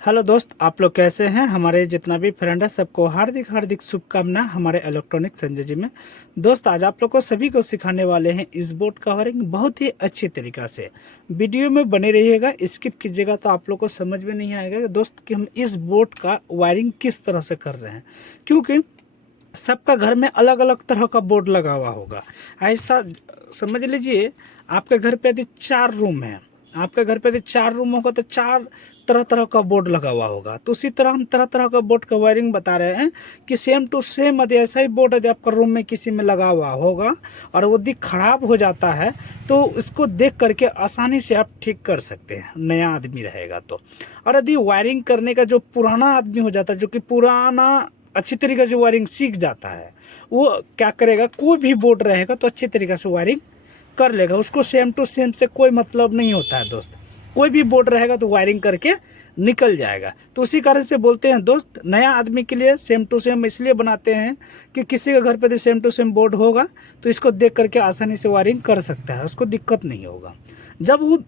Hello दोस्त, आप लोग कैसे हैं। हमारे जितना भी फ्रेंड है सबको हार्दिक हार्दिक शुभकामना हमारे इलेक्ट्रॉनिक संजय जी में। दोस्त आज आप लोग को सभी को सिखाने वाले हैं इस बोर्ड का वायरिंग बहुत ही अच्छी तरीक़ा से। वीडियो में बने रहिएगा, स्किप कीजिएगा तो आप लोग को समझ में नहीं आएगा दोस्त कि हम इस बोर्ड का वायरिंग किस तरह से कर रहे हैं, क्योंकि सबका घर में अलग अलग तरह का बोर्ड लगा हुआ होगा। ऐसा समझ लीजिए आपके घर पे यदि 4 रूम है, आपके घर पे यदि 4 रूम होगा तो 4 तरह तरह का बोर्ड लगा हुआ होगा। तो उसी तरह हम तरह तरह का बोर्ड का वायरिंग बता रहे हैं कि सेम टू सेम यदि ऐसा ही बोर्ड यदि आपका रूम में किसी में लगा हुआ होगा और वो यदि खराब हो जाता है तो इसको देख करके आसानी से आप ठीक कर सकते हैं, नया आदमी रहेगा तो। और यदि वायरिंग करने का जो पुराना आदमी हो जाता है, जो कि पुराना अच्छी तरीके से वायरिंग सीख जाता है, वो क्या करेगा, कोई भी बोर्ड रहेगा तो अच्छी तरीके से वायरिंग कर लेगा। उसको सेम टू सेम से कोई मतलब नहीं होता है दोस्त। कोई भी बोर्ड रहेगा तो वायरिंग करके निकल जाएगा। तो उसी कारण से बोलते हैं दोस्त, नया आदमी के लिए सेम टू सेम इसलिए बनाते हैं कि किसी के घर पे सेम टू सेम बोर्ड होगा तो इसको देख करके आसानी से वायरिंग कर सकता है, उसको दिक्कत नहीं होगा। जब वो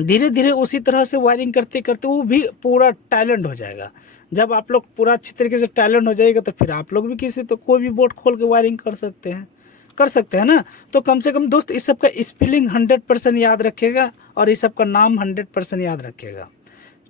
धीरे धीरे उसी तरह से वायरिंग करते करते वो भी पूरा टैलेंट हो जाएगा। जब आप लोग पूरा अच्छी तरीके से टैलेंट हो जाएगा तो फिर आप लोग भी किसी तो कोई भी बोर्ड खोल के वायरिंग कर सकते हैं ना। तो कम से कम दोस्त इस सब का स्पेलिंग 100% याद रखिएगा और इस सब का नाम 100% याद रखिएगा,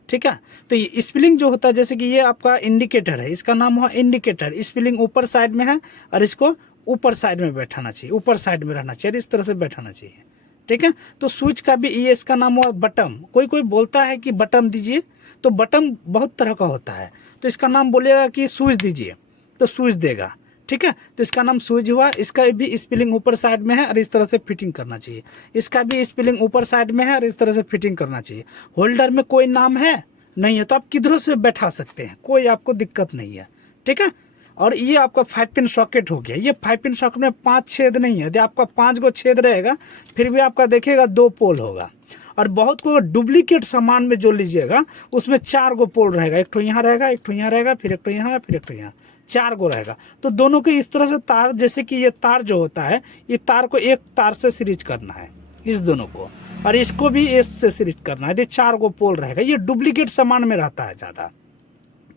ठीक है। तो ये स्पेलिंग जो होता है, जैसे कि ये आपका इंडिकेटर है, इसका नाम हुआ इंडिकेटर। स्पेलिंग ऊपर साइड में है और इसको ऊपर साइड में बैठाना चाहिए, ऊपर साइड में रहना चाहिए, इस तरह से बैठाना चाहिए, ठीक है। तो स्विच का भी ये इसका नाम हुआ बटन। कोई कोई बोलता है कि बटन दीजिए, तो बटन बहुत तरह का होता है। तो इसका नाम बोलेगा कि स्विच दीजिए तो स्विच देगा, ठीक है। तो इसका नाम स्विच हुआ। इसका भी स्पेलिंग ऊपर साइड में है और इस तरह से फिटिंग करना चाहिए। इसका भी स्पेलिंग ऊपर साइड में है और इस तरह से फिटिंग करना चाहिए। होल्डर में कोई नाम है नहीं है तो आप किधरों से बैठा सकते हैं, कोई आपको दिक्कत नहीं है, ठीक है। और ये आपका 5 पिन सॉकेट हो गया। ये 5 पिन सॉकेट में 5 छेद नहीं है। यदि आपका 5 गो छेद रहेगा फिर भी आपका देखिएगा 2 पोल होगा। और बहुत को डुप्लीकेट सामान में जो लीजिएगा उसमें 4 गो पोल रहेगा, एक तो यहाँ रहेगा, एक तो यहाँ रहेगा, फिर एक तो यहाँ, फिर एक तो यहाँ, 4 गो रहेगा। तो दोनों के इस तरह से तार, जैसे कि ये तार जो होता है, ये तार को एक तार से सीरीज करना है, इस दोनों को, और इसको भी इस से सीरीज करना है। यदि 4 गो पोल रहेगा, ये डुप्लीकेट सामान में रहता है ज़्यादा,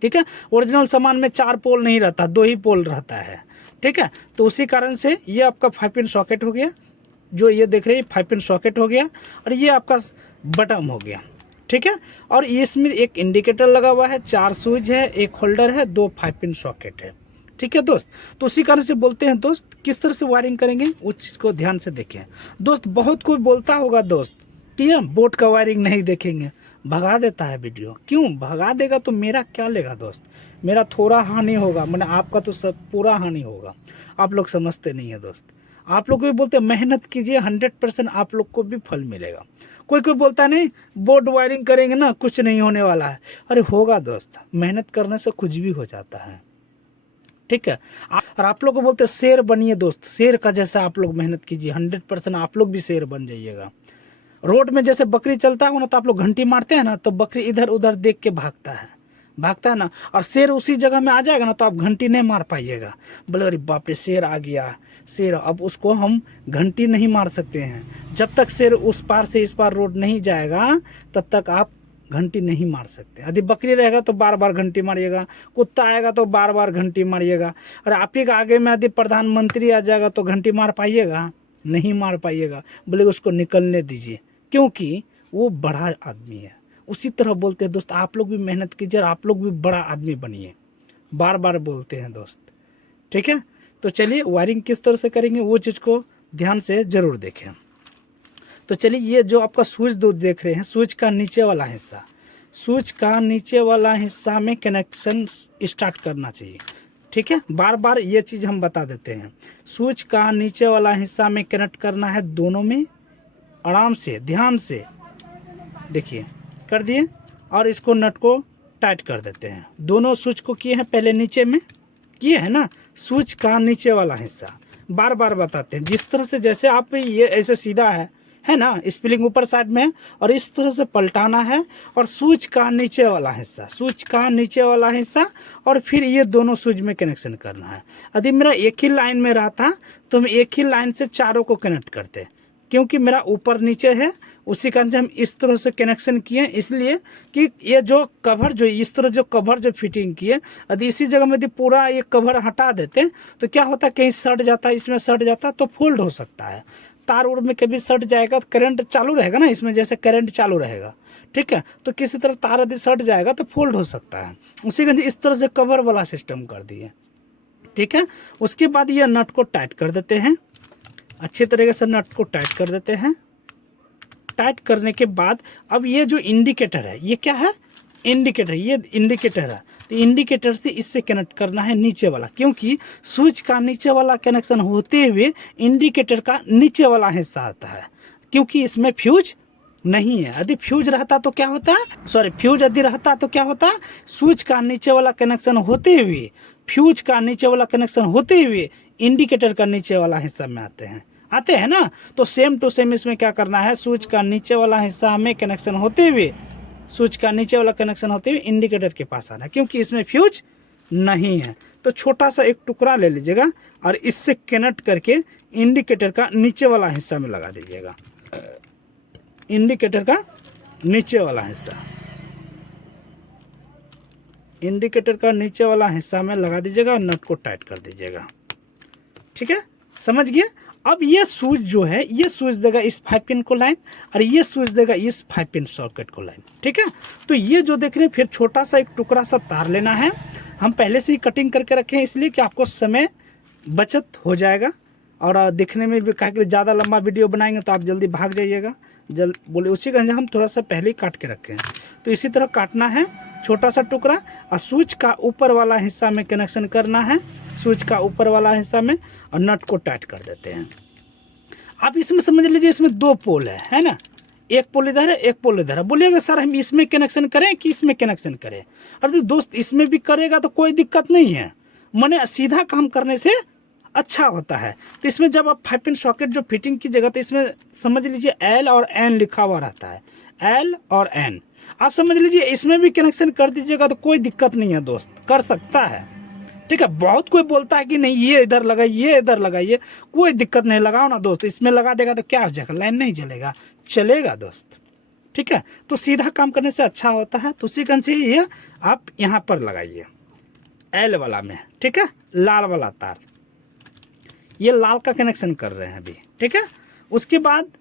ठीक है। ओरिजिनल सामान में 4 पोल नहीं रहता, 2 ही पोल रहता है, ठीक है। तो उसी कारण से ये आपका 5 पिन सॉकेट हो गया, जो ये देख रहे हैं 5 पिन सॉकेट हो गया, और ये आपका बटन हो गया, ठीक है। और इसमें एक इंडिकेटर लगा हुआ है, 4 स्विच है, एक होल्डर है, 2 5 पिन सॉकेट है, ठीक है दोस्त। तो उसी कारण से बोलते हैं दोस्त, किस तरह से वायरिंग करेंगे उस चीज़ को ध्यान से देखें दोस्त। बहुत कोई बोलता होगा दोस्त कि ये बोर्ड का वायरिंग नहीं देखेंगे, भगा देता है वीडियो। क्यों भगा देगा? तो मेरा क्या लेगा दोस्त, मेरा थोड़ा हानि होगा, मैंने आपका तो सब पूरा हानि होगा। आप लोग समझते नहीं है दोस्त। आप लोग भी बोलते हैं मेहनत कीजिए, 100% आप लोग को भी फल मिलेगा। कोई कोई बोलता नहीं बोर्ड वायरिंग करेंगे ना कुछ नहीं होने वाला है। अरे होगा दोस्त, मेहनत करने से कुछ भी हो जाता है, ठीक है। और आप लोग को बोलते शेर बनिए दोस्त, शेर का जैसा आप लोग मेहनत कीजिए, 100% आप लोग भी शेर बन जाइएगा। रोड में जैसे बकरी चलता है ना, तो आप लोग घंटी मारते हैं ना, तो बकरी इधर उधर देख के भागता है ना। और शेर उसी जगह में आ जाएगा ना तो आप घंटी नहीं मार पाइएगा। बोले अरे बाप रे शेर आ गया, शेर, अब उसको हम घंटी नहीं मार सकते हैं। जब तक शेर उस पार से इस पार रोड नहीं जाएगा तब तक आप घंटी नहीं मार सकते। यदि बकरी रहेगा तो बार बार घंटी मारिएगा, कुत्ता आएगा तो बार बार घंटी मारिएगा। और आप ही के आगे में यदि प्रधानमंत्री आ जाएगा तो घंटी मार पाइएगा? नहीं मार पाइएगा। बोले उसको निकलने दीजिए, क्योंकि वो बड़ा आदमी है। उसी तरह बोलते हैं दोस्त, आप लोग भी मेहनत कीजिए और आप लोग भी बड़ा आदमी बनिए, बार बार बोलते हैं दोस्त, ठीक है। तो चलिए वायरिंग किस तरह से करेंगे वो चीज़ को ध्यान से ज़रूर देखें। तो चलिए ये जो आपका स्विच दो देख रहे हैं, स्विच का नीचे वाला हिस्सा, स्विच का नीचे वाला हिस्सा में कनेक्शन स्टार्ट करना चाहिए, ठीक है। बार बार ये चीज़ हम बता देते हैं। स्विच का नीचे वाला हिस्सा में कनेक्ट करना है, दोनों में आराम से ध्यान से देखिए, कर दिए। और इसको नट को टाइट कर देते हैं। दोनों स्विच को किए हैं, पहले नीचे में किए हैं ना, स्विच का नीचे वाला हिस्सा बार बार बताते हैं। जिस तरह से जैसे आप ये ऐसे सीधा है ना, स्प्रिंग ऊपर साइड में, और इस तरह से पलटाना है। और स्विच का नीचे वाला हिस्सा, स्विच का नीचे वाला हिस्सा, और फिर ये दोनों स्विच में कनेक्शन करना है। यदि मेरा एक ही लाइन में रहा था तो हम एक ही लाइन से चारों को कनेक्ट करते, क्योंकि मेरा ऊपर नीचे है उसी कारण से हम इस तरह से कनेक्शन किए, इसलिए कि ये जो कवर जो इस तरह जो कवर जो फिटिंग किए, यदि इसी जगह में यदि पूरा ये कवर हटा देते तो क्या होता है, कहीं सट जाता है, इसमें सट जाता है तो फोल्ड हो सकता है। तार उड़ में कभी सट जाएगा तो करंट चालू रहेगा ना, इसमें जैसे करंट चालू रहेगा, ठीक है, तो किसी तरह तार यदि सट जाएगा तो फोल्ड हो सकता है। उसी कारण से इस तरह से कवर वाला सिस्टम कर दिए, ठीक है। उसके बाद ये नट को टाइट कर देते हैं, अच्छी तरीके से नट को टाइट कर देते हैं। टाइट करने के बाद अब ये जो इंडिकेटर है, ये क्या है, इंडिकेटर, ये इंडिकेटर है, तो इंडिकेटर से इससे कनेक्ट करना है नीचे वाला, क्योंकि स्विच का नीचे वाला कनेक्शन होते हुए इंडिकेटर का नीचे वाला हिस्सा आता है, क्योंकि इसमें फ्यूज नहीं है। यदि फ्यूज रहता तो क्या होता है, सॉरी, फ्यूज यदि रहता तो क्या होता, स्विच का नीचे वाला कनेक्शन होते हुए, फ्यूज का नीचे वाला कनेक्शन होते हुए इंडिकेटर का नीचे वाला हिस्सा में आते हैं ना। तो सेम टू सेम इसमें क्या करना है, स्विच का नीचे वाला हिस्सा में कनेक्शन होते हुए, स्विच का नीचे वाला कनेक्शन होते हुए इंडिकेटर के पास आना है, क्योंकि इसमें फ्यूज नहीं है। तो छोटा सा एक टुकड़ा ले लीजिएगा और इससे कनेक्ट करके इंडिकेटर का नीचे वाला हिस्सा में लगा दीजिएगा, इंडिकेटर का नीचे वाला हिस्सा, इंडिकेटर का नीचे वाला हिस्सा में लगा दीजिएगा और नट को टाइट कर दीजिएगा, ठीक है, समझ गए। अब ये स्विच जो है, ये स्विच देगा इस 5 पिन को लाइन और ये स्विच देगा इस 5 पिन सॉकेट को लाइन, ठीक है। तो ये जो देख रहे हैं, फिर छोटा सा एक टुकड़ा सा तार लेना है। हम पहले से ही कटिंग करके रखे हैं, इसलिए कि आपको समय बचत हो जाएगा और दिखने में भी, कहा ज़्यादा लंबा वीडियो बनाएंगे तो आप जल्दी भाग जाइएगा, बोले उसी का हम थोड़ा सा पहले ही काट के रखे हैं। तो इसी तरह काटना है छोटा सा टुकड़ा और स्विच का ऊपर वाला हिस्सा में कनेक्शन करना है, स्विच का ऊपर वाला हिस्सा में, और नट को टाइट कर देते हैं। आप इसमें समझ लीजिए, इसमें 2 पोल है ना, एक पोल इधर है, एक पोल इधर है। बोलिएगा सर हम इसमें कनेक्शन करें कि इसमें कनेक्शन करें, अरे दोस्त इसमें भी करेगा तो कोई दिक्कत नहीं है, मैंने सीधा काम करने से अच्छा होता है। तो इसमें जब आप 5 पिन सॉकेट जो फिटिंग की जगह, तो इसमें समझ लीजिए L और N लिखा हुआ रहता है, L और N, आप समझ लीजिए इसमें भी कनेक्शन कर दीजिएगा तो कोई दिक्कत नहीं है दोस्त, कर सकता है, ठीक है। बहुत कोई बोलता है कि नहीं ये इधर लगाइए, ये इधर लगाइए, कोई दिक्कत नहीं, लगाओ ना दोस्त, इसमें लगा देगा तो क्या हो जाएगा, लाइन नहीं जलेगा, चलेगा दोस्त, ठीक है। तो सीधा काम करने से अच्छा होता है। तो उसी कारण से ये आप यहाँ पर लगाइए L वाला में, ठीक है, लाल वाला तार, ये लाल का कनेक्शन कर रहे हैं अभी, ठीक है। उसके बाद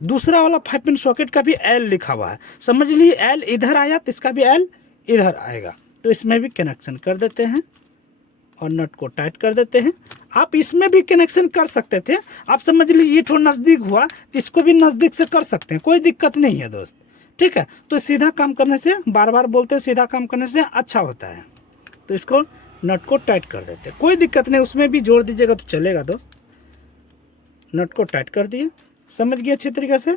दूसरा वाला 5 पिन सॉकेट का भी L लिखा हुआ है, समझ लीजिए L इधर आया तो इसका भी L इधर आएगा, तो इसमें भी कनेक्शन कर देते हैं और नट को टाइट कर देते हैं। आप इसमें भी कनेक्शन कर सकते थे, आप समझ लीजिए ये थोड़ा नज़दीक हुआ तो इसको भी नज़दीक से कर सकते हैं, कोई दिक्कत नहीं है दोस्त, ठीक है। तो सीधा काम करने से, बार बार बोलते हैं सीधा काम करने से अच्छा होता है। तो इसको नट को टाइट कर देते हैं, कोई दिक्कत नहीं, उसमें भी जोड़ दीजिएगा तो चलेगा दोस्त। नट को टाइट कर दिए, समझ गए अच्छी तरीके से,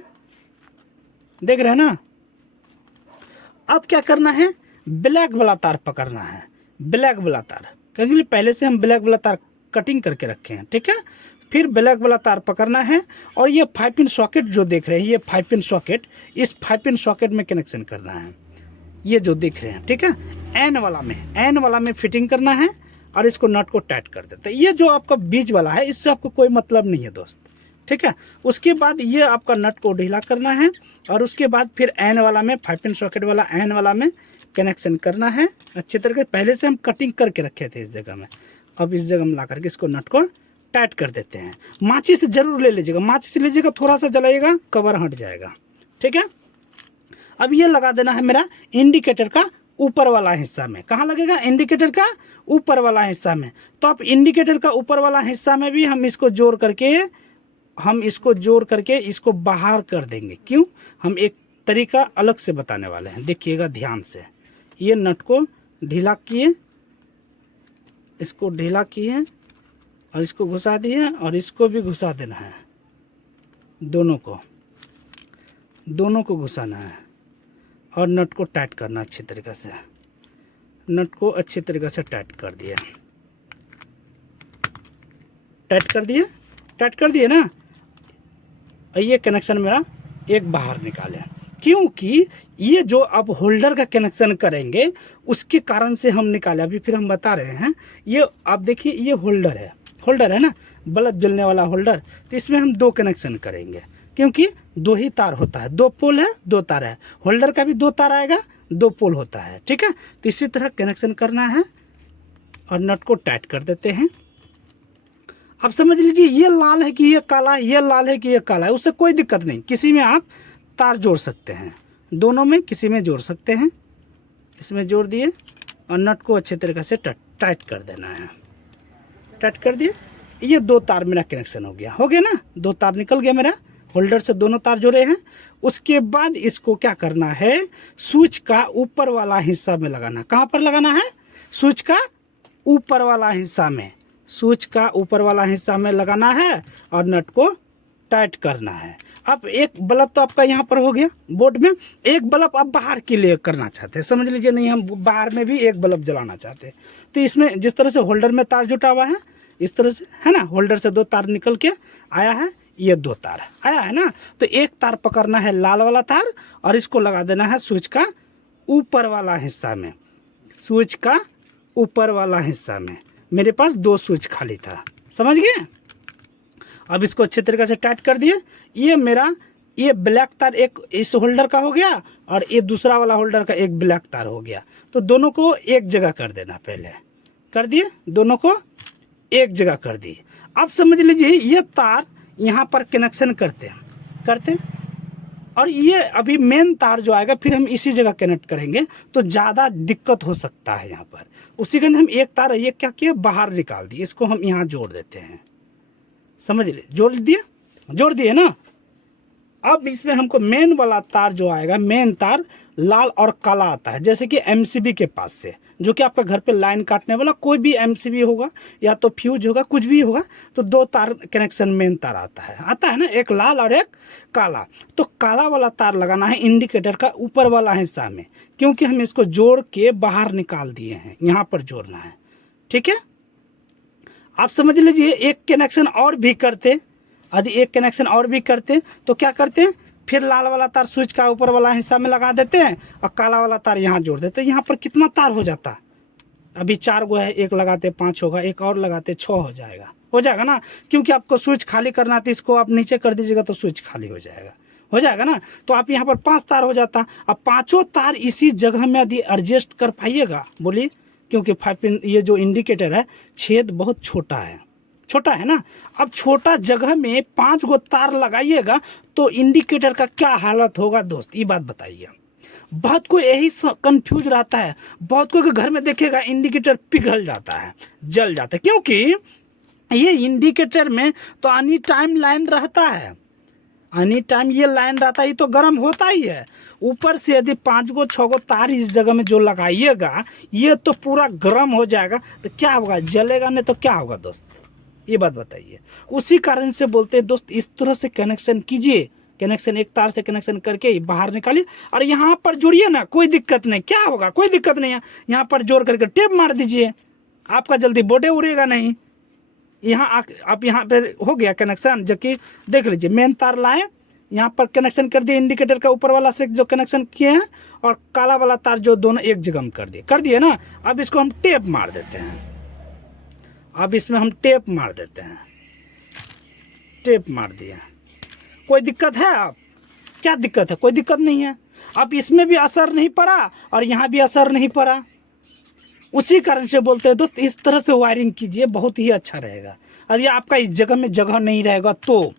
देख रहे हैं ना। अब क्या करना है, ब्लैक वाला तार पकड़ना है, ब्लैक वाला तार, क्योंकि पहले से हम ब्लैक वाला तार कटिंग करके रखे हैं, ठीक है। फिर ब्लैक वाला तार पकड़ना है और ये 5 पिन सॉकेट जो देख रहे हैं, ये 5 पिन सॉकेट, इस 5 पिन सॉकेट में कनेक्शन करना है, ये जो दिख रहे हैं, ठीक है। एन वाला में फिटिंग करना है और इसको नट को टाइट कर देते हैं। ये जो आपका बीच वाला है, इससे आपको कोई मतलब नहीं है दोस्त, ठीक है। उसके बाद ये आपका नट को ढीला करना है और उसके बाद फिर एन वाला में, 5 पिन सॉकेट वाला एन वाला में कनेक्शन करना है अच्छी तरीके। पहले से हम कटिंग करके रखे थे इस जगह में, अब इस जगह में ला करके इसको नट को टाइट कर देते हैं। माचिस जरूर ले लीजिएगा, माचिस लीजिएगा, थोड़ा सा जलाइएगा, कवर हट जाएगा, ठीक है। अब ये लगा देना है मेरा इंडिकेटर का ऊपर वाला हिस्सा में। कहाँ लगेगा, इंडिकेटर का ऊपर वाला हिस्सा में। तो आप इंडिकेटर का ऊपर वाला हिस्सा में भी हम इसको जोड़ करके इसको बाहर कर देंगे। क्यों, हम एक तरीका अलग से बताने वाले हैं, देखिएगा ध्यान से। ये नट को ढीला किए, इसको ढीला किए और इसको घुसा दिए और इसको भी घुसा देना है, दोनों को घुसाना है और नट को टाइट करना अच्छी तरीके से। नट को अच्छी तरीके से टाइट कर दिए, टाइट कर दिए ना। ये कनेक्शन मेरा एक बाहर निकाले, क्योंकि ये जो अब होल्डर का कनेक्शन करेंगे उसके कारण से हम निकाले। अभी फिर हम बता रहे हैं, ये आप देखिए, ये होल्डर है ना, बल्ब जलने वाला होल्डर। तो इसमें हम 2 कनेक्शन करेंगे, क्योंकि दो ही तार होता है, दो पोल है दो तार है, होल्डर का भी दो तार आएगा, दो पोल होता है, ठीक है। तो इसी तरह कनेक्शन करना है और नट को टाइट कर देते हैं। अब समझ लीजिए ये लाल है कि ये काला है, ये लाल है कि ये काला है, उससे कोई दिक्कत नहीं, किसी में आप तार जोड़ सकते हैं, दोनों में किसी में जोड़ सकते हैं। इसमें जोड़ दिए और नट को अच्छे तरीके से टाइट कर देना है। टाइट कर दिए, ये दो तार मेरा कनेक्शन हो गया ना, दो तार निकल गया मेरा, होल्डर से दोनों तार जुड़े हैं। उसके बाद इसको क्या करना है, स्विच का ऊपर वाला हिस्सा में लगाना। कहाँ पर लगाना है, स्विच का ऊपर वाला हिस्सा में, स्विच का ऊपर वाला हिस्सा में लगाना है और नट को टाइट करना है। अब एक बल्ब तो आपका यहाँ पर हो गया बोर्ड में, एक बल्ब आप बाहर के लिए करना चाहते हैं, समझ लीजिए, नहीं हम बाहर में भी एक बल्ब जलाना चाहते हैं। तो इसमें जिस तरह से होल्डर में तार जुटा हुआ है इस तरह से है ना, होल्डर से दो तार निकल के आया है, ये दो तार आया है ना। तो एक तार पकड़ना है लाल वाला तार और इसको लगा देना है स्विच का ऊपर वाला हिस्सा में, स्विच का ऊपर वाला हिस्सा में। मेरे पास दो स्विच खाली था, समझ गए। अब इसको अच्छे तरीके से टाइट कर दिए। ये मेरा ये ब्लैक तार एक इस होल्डर का हो गया और ये दूसरा वाला होल्डर का एक ब्लैक तार हो गया। तो दोनों को एक जगह कर देना, पहले कर दिए, दोनों को एक जगह कर दिए। अब समझ लीजिए ये तार यहाँ पर कनेक्शन करते और ये अभी मेन तार जो आएगा फिर हम इसी जगह कनेक्ट करेंगे, तो ज़्यादा दिक्कत हो सकता है यहाँ पर। उसी के अंदर हम एक तार ये क्या किया, बाहर निकाल दिए, इसको हम यहाँ जोड़ देते हैं, समझ लिए, जोड़ दिए ना। अब इसमें हमको मेन वाला तार जो आएगा, मेन तार लाल और काला आता है, जैसे कि एमसीबी के पास से, जो कि आपका घर पे लाइन काटने वाला कोई भी एमसीबी होगा या तो फ्यूज होगा, कुछ भी होगा, तो दो तार कनेक्शन मेन तार आता है ना, एक लाल और एक काला। तो काला वाला तार लगाना है इंडिकेटर का ऊपर वाला हिस्सा में, क्योंकि हम इसको जोड़ के बाहर निकाल दिए हैं, यहाँ पर जोड़ना है, ठीक है। आप समझ लीजिए एक कनेक्शन और भी करते, यदि एक कनेक्शन और भी करते तो क्या करते हैं, फिर लाल वाला तार स्विच का ऊपर वाला हिस्सा में लगा देते हैं और काला वाला तार यहाँ जोड़ देते हैं। यहाँ पर कितना तार हो जाता, अभी 4 गो है, एक लगाते 5 होगा, एक और लगाते 6 हो जाएगा ना, क्योंकि आपको स्विच खाली करना था, इसको आप नीचे कर दीजिएगा तो स्विच खाली हो जाएगा ना। तो आप यहाँ पर 5 तार हो जाता। अब पाँचों तार इसी जगह में यदि एडजस्ट कर पाइएगा, बोलिए, क्योंकि 5 पिन ये जो इंडिकेटर है छेद बहुत छोटा है ना। अब छोटा जगह में 5 गो तार लगाइएगा तो इंडिकेटर का क्या हालत होगा दोस्त, ये बात बताइए। बहुत कोई यही कंफ्यूज रहता है, बहुत कोई के घर में देखेगा इंडिकेटर पिघल जाता है, जल जाता है, क्योंकि ये इंडिकेटर में तो एनी टाइम लाइन रहता है, एनी टाइम ये लाइन रहता है, ये तो गर्म होता ही है। ऊपर से यदि 5 गो 6 गो तार इस जगह में जो लगाइएगा ये तो पूरा गर्म हो जाएगा, तो क्या होगा, जलेगा नहीं तो क्या होगा दोस्त, ये बात बताइए। उसी कारण से बोलते हैं दोस्त, इस तरह से कनेक्शन कीजिए, कनेक्शन एक तार से कनेक्शन करके बाहर निकालिए और यहाँ पर जुड़िए ना, कोई दिक्कत नहीं, क्या होगा, कोई दिक्कत नहीं है। यहाँ पर जोड़ करके टेप मार दीजिए, आपका जल्दी बोर्डे उड़ेगा नहीं। यहाँ आप यहाँ पे हो गया कनेक्शन, जबकि देख लीजिए मेन तार लाए, यहाँ पर कनेक्शन कर दिए इंडिकेटर का ऊपर वाला से जो कनेक्शन किए हैं, और काला वाला तार जो दोनों एक जगह में कर दिए ना। अब इसको हम टेप मार देते हैं, अब इसमें हम टेप मार देते हैं, टेप मार दिया। कोई दिक्कत है, आप क्या दिक्कत है, कोई दिक्कत नहीं है। अब इसमें भी असर नहीं पड़ा और यहाँ भी असर नहीं पड़ा। उसी कारण से बोलते हैं दोस्त, इस तरह से वायरिंग कीजिए, बहुत ही अच्छा रहेगा। यदि आपका इस जगह में जगह नहीं रहेगा तो,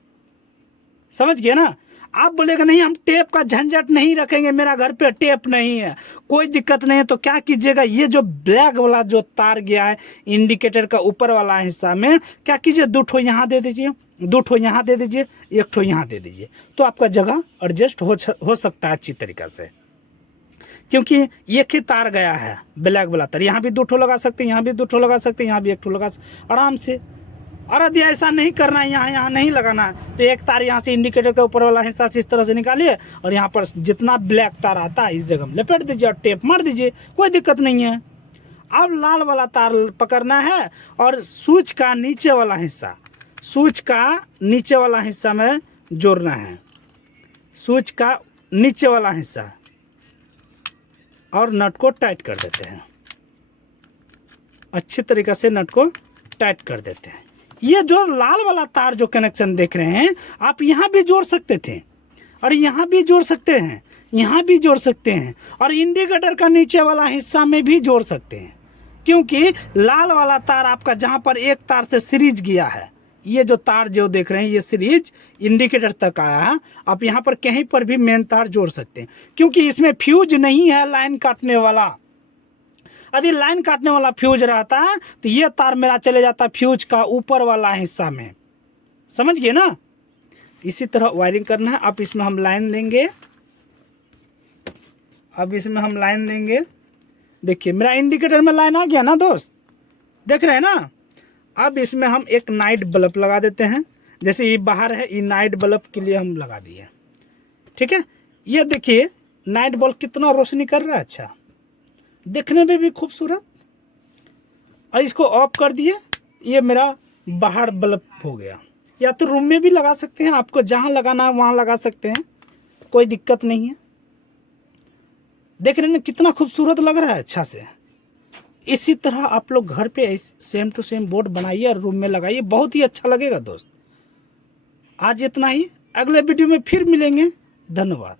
समझ गए ना। आप बोलेगा नहीं हम टेप का झंझट नहीं रखेंगे, मेरा घर पे टेप नहीं है, कोई दिक्कत नहीं है। तो क्या कीजिएगा, ये जो ब्लैक वाला जो तार गया है इंडिकेटर का ऊपर वाला हिस्सा में, क्या कीजिए, 2 ठो यहाँ दे दीजिए, 2 ठो यहाँ दे दीजिए, 1 ठो यहाँ दे दीजिए, तो आपका जगह एडजस्ट हो सकता है अच्छी तरीक़ा से। क्योंकि एक ही तार गया है ब्लैक वाला तार, यहाँ भी 2 ठो लगा सकते हैं, यहाँ भी 2 ठो लगा सकते हैं, यहाँ भी 1 ठो लगा सकते आराम से। और यदि ऐसा नहीं करना है, यहाँ नहीं लगाना है, तो एक तार यहाँ से इंडिकेटर के ऊपर वाला हिस्सा से इस तरह से निकालिए और यहाँ पर जितना ब्लैक तार आता है इस जगह में लपेट दीजिए और टेप मार दीजिए, कोई दिक्कत नहीं है। अब लाल वाला तार पकड़ना है और स्विच का नीचे वाला हिस्सा, स्विच का नीचे वाला हिस्सा में जोड़ना है, स्विच का नीचे वाला हिस्सा, और नट को टाइट कर देते हैं, अच्छी तरीक़े से नट को टाइट कर देते हैं। ये जो लाल वाला तार जो कनेक्शन देख रहे हैं, आप यहाँ भी जोड़ सकते थे और यहाँ भी जोड़ सकते हैं, यहाँ भी जोड़ सकते हैं और इंडिकेटर का नीचे वाला हिस्सा में भी जोड़ सकते हैं, क्योंकि लाल वाला तार आपका जहाँ पर एक तार से सीरीज गया है, ये जो तार जो देख रहे हैं ये सीरीज इंडिकेटर तक आया है, आप यहाँ पर कहीं पर भी मेन तार जोड़ सकते हैं, क्योंकि इसमें फ्यूज नहीं है लाइन काटने वाला। यदि लाइन काटने वाला फ्यूज रहता है तो ये तार मेरा चले जाता फ्यूज का ऊपर वाला हिस्सा में, समझ गए ना। इसी तरह वायरिंग करना है। अब इसमें हम लाइन देंगे, देखिए मेरा इंडिकेटर में लाइन आ गया ना दोस्त, देख रहे हैं ना। अब इसमें हम एक नाइट बल्ब लगा देते हैं, जैसे ये बाहर है, ये नाइट बल्ब के लिए हम लगा दिए, ठीक है। ये देखिए नाइट बल्ब कितना रोशनी कर रहा है, अच्छा देखने में भी खूबसूरत। और इसको ऑफ कर दिए, ये मेरा बाहर बल्ब हो गया। या तो रूम में भी लगा सकते हैं, आपको जहाँ लगाना है वहाँ लगा सकते हैं, कोई दिक्कत नहीं है। देख रहे हैं कितना खूबसूरत लग रहा है, अच्छा से। इसी तरह आप लोग घर पे सेम टू सेम बोर्ड बनाइए और रूम में लगाइए, बहुत ही अच्छा लगेगा दोस्त। आज इतना ही, अगले वीडियो में फिर मिलेंगे, धन्यवाद।